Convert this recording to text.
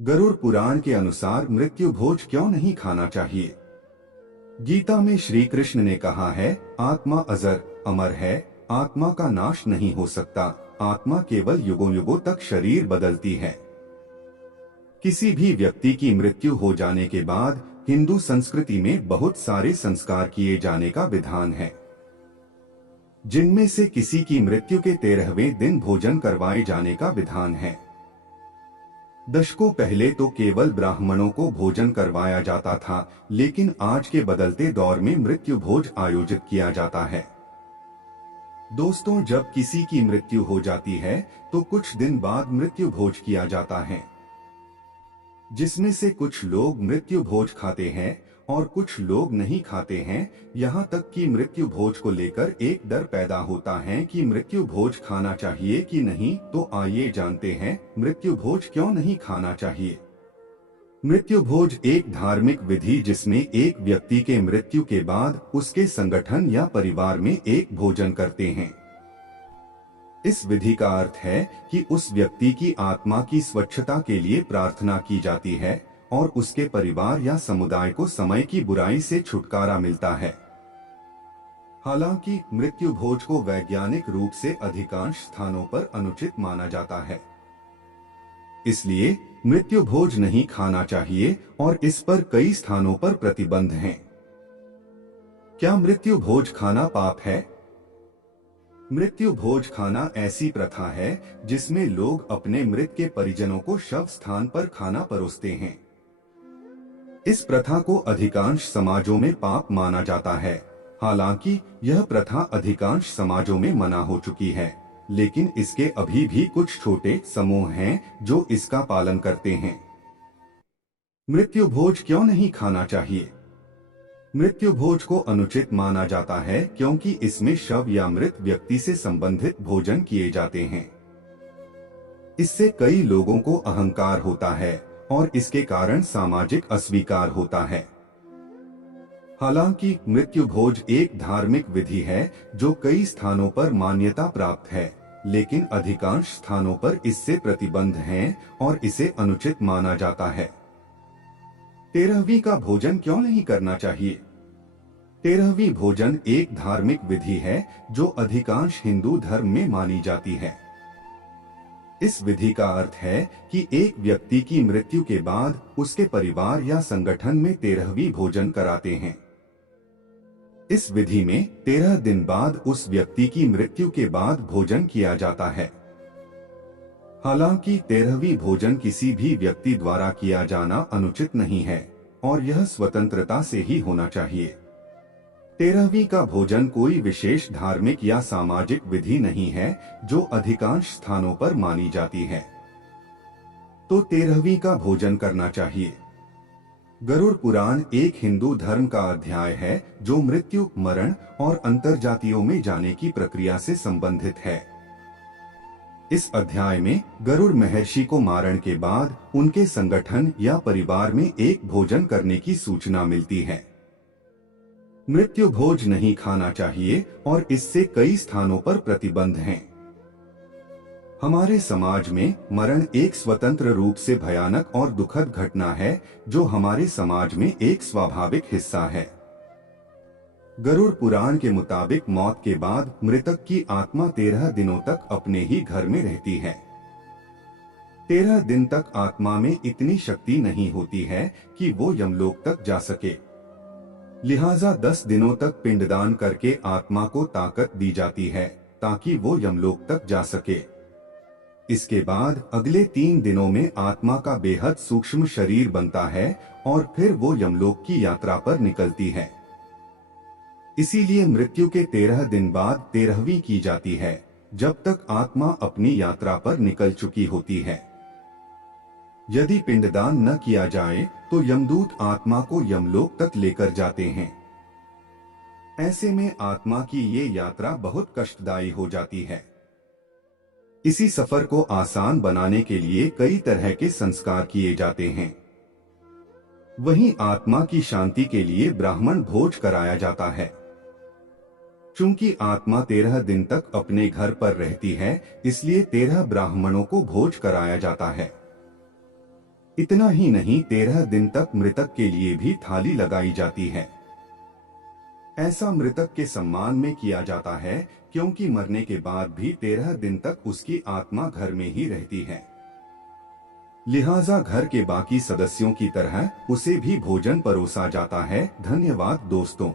गरुड़ पुराण के अनुसार मृत्यु भोज क्यों नहीं खाना चाहिए। गीता में श्री कृष्ण ने कहा है, आत्मा अजर अमर है, आत्मा का नाश नहीं हो सकता, आत्मा केवल युगों युगों तक शरीर बदलती है। किसी भी व्यक्ति की मृत्यु हो जाने के बाद हिंदू संस्कृति में बहुत सारे संस्कार किए जाने का विधान है, जिनमें से किसी की मृत्यु के 13वें दिन भोजन करवाए जाने का विधान है। दशकों पहले तो केवल ब्राह्मणों को भोजन करवाया जाता था, लेकिन आज के बदलते दौर में मृत्यु भोज आयोजित किया जाता है। दोस्तों, जब किसी की मृत्यु हो जाती है तो कुछ दिन बाद मृत्यु भोज किया जाता है, जिसमें से कुछ लोग मृत्यु भोज खाते हैं और कुछ लोग नहीं खाते हैं। यहाँ तक कि मृत्यु भोज को लेकर एक डर पैदा होता है कि मृत्यु भोज खाना चाहिए कि नहीं। तो आइए जानते हैं मृत्यु भोज क्यों नहीं खाना चाहिए। मृत्यु भोज एक धार्मिक विधि जिसमें एक व्यक्ति के मृत्यु के बाद उसके संगठन या परिवार में एक भोजन करते हैं। इस विधि का अर्थ है कि उस व्यक्ति की आत्मा की स्वच्छता के लिए प्रार्थना की जाती है और उसके परिवार या समुदाय को समय की बुराई से छुटकारा मिलता है। हालांकि मृत्यु भोज को वैज्ञानिक रूप से अधिकांश स्थानों पर अनुचित माना जाता है, इसलिए मृत्यु भोज नहीं खाना चाहिए और इस पर कई स्थानों पर प्रतिबंध हैं। क्या मृत्यु भोज खाना पाप है? मृत्यु भोज खाना ऐसी प्रथा है जिसमें लोग अपने मृत के परिजनों को शव स्थान पर खाना परोसते हैं। इस प्रथा को अधिकांश समाजों में पाप माना जाता है। हालांकि यह प्रथा अधिकांश समाजों में मना हो चुकी है, लेकिन इसके अभी भी कुछ छोटे समूह हैं जो इसका पालन करते हैं। मृत्यु भोज क्यों नहीं खाना चाहिए? मृत्यु भोज को अनुचित माना जाता है क्योंकि इसमें शव या मृत व्यक्ति से संबंधित भोजन किए जाते हैं। इससे कई लोगों को अहंकार होता है और इसके कारण सामाजिक अस्वीकार होता है। हालांकि मृत्यु भोज एक धार्मिक विधि है जो कई स्थानों पर मान्यता प्राप्त है, लेकिन अधिकांश स्थानों पर इससे प्रतिबंध हैं और इसे अनुचित माना जाता है। 13वीं का भोजन क्यों नहीं करना चाहिए? 13वीं भोजन एक धार्मिक विधि है जो अधिकांश हिंदू धर्म में मानी जाती है। इस विधि का अर्थ है कि एक व्यक्ति की मृत्यु के बाद उसके परिवार या संगठन में 13वीं भोजन कराते हैं। इस विधि में 13 दिन बाद उस व्यक्ति की मृत्यु के बाद भोजन किया जाता है। हालांकि 13वीं भोजन किसी भी व्यक्ति द्वारा किया जाना अनुचित नहीं है और यह स्वतंत्रता से ही होना चाहिए। 13वीं का भोजन कोई विशेष धार्मिक या सामाजिक विधि नहीं है जो अधिकांश स्थानों पर मानी जाती है। तो 13वीं का भोजन करना चाहिए। गरुड़ पुराण एक हिंदू धर्म का अध्याय है जो मृत्यु, मरण और अंतर्जातियों में जाने की प्रक्रिया से संबंधित है। इस अध्याय में गरुड़ महर्षि को मारण के बाद उनके संगठन या परिवार में एक भोजन करने की सूचना मिलती है। मृत्यु भोज नहीं खाना चाहिए और इससे कई स्थानों पर प्रतिबंध हैं। हमारे समाज में मरण एक स्वतंत्र रूप से भयानक और दुखद घटना है जो हमारे समाज में एक स्वाभाविक हिस्सा है। गरुड़ पुराण के मुताबिक मौत के बाद मृतक की आत्मा 13 दिनों तक अपने ही घर में रहती है। 13 दिन तक आत्मा में इतनी शक्ति नहीं होती है कि वो यमलोक तक जा सके। लिहाजा 10 दिनों तक पिंडदान करके आत्मा को ताकत दी जाती है ताकि वो यमलोक तक जा सके। इसके बाद अगले 3 दिनों में आत्मा का बेहद सूक्ष्म शरीर बनता है और फिर वो यमलोक की यात्रा पर निकलती है। इसीलिए मृत्यु के 13 दिन बाद 13वीं की जाती है, जब तक आत्मा अपनी यात्रा पर निकल चुकी होती है। यदि पिंडदान न किया जाए तो यमदूत आत्मा को यमलोक तक लेकर जाते हैं। ऐसे में आत्मा की ये यात्रा बहुत कष्टदायी हो जाती है। इसी सफर को आसान बनाने के लिए कई तरह के संस्कार किए जाते हैं। वहीं आत्मा की शांति के लिए ब्राह्मण भोज कराया जाता है। चूंकि आत्मा 13 दिन तक अपने घर पर रहती है, इसलिए 13 ब्राह्मणों को भोज कराया जाता है। इतना ही नहीं, 13 दिन तक मृतक के लिए भी थाली लगाई जाती है। ऐसा मृतक के सम्मान में किया जाता है क्योंकि मरने के बाद भी 13 दिन तक उसकी आत्मा घर में ही रहती है। लिहाजा घर के बाकी सदस्यों की तरह उसे भी भोजन परोसा जाता है। धन्यवाद दोस्तों।